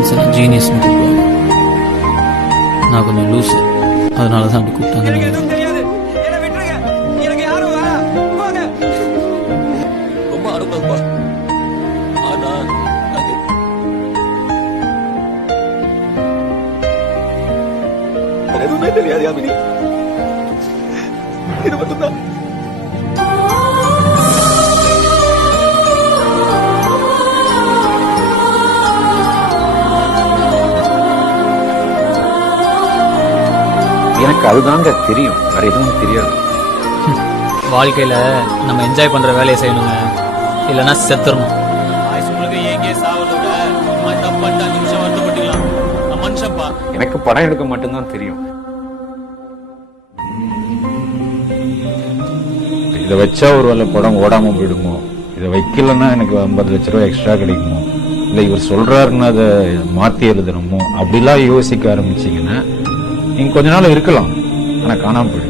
Friends என்ன ஜீனியஸ்னு கூப்பிடுவாங்க. நான் கொஞ்சம் லூஸு, அதனால தான் அப்படி கூப்பிட்டாங்க. ரொம்ப அனுபவப்பா. ஆனா எதுவுமே தெரியாது யாமினி. இது மட்டும்தான். எனக்கு அதுதாங்க தெரியும், வேற எதுவும் தெரியாது. வாழ்க்கையில நம்ம என்ஜாய் பண்ற வேலையை செய்யணுங்க, இல்லைன்னா செத்துறணும். எனக்கு படம் எடுக்க மட்டும்தான் தெரியும். இதை வச்சா ஒரு வேலை படம் ஓடாம போயிடுமோ, இதை வைக்கலன்னா எனக்கு 50 லட்ச ரூபாய் எக்ஸ்ட்ரா கிடைக்குமோ, இல்லை இவர் சொல்றாருன்னு அதை மாத்தி எழுதணுமோ, அப்படிலாம் யோசிக்க ஆரம்பிச்சீங்கன்னா நீங்க கொஞ்ச நாள் இருக்கலாம், ஆனா காணாம போயிடும்.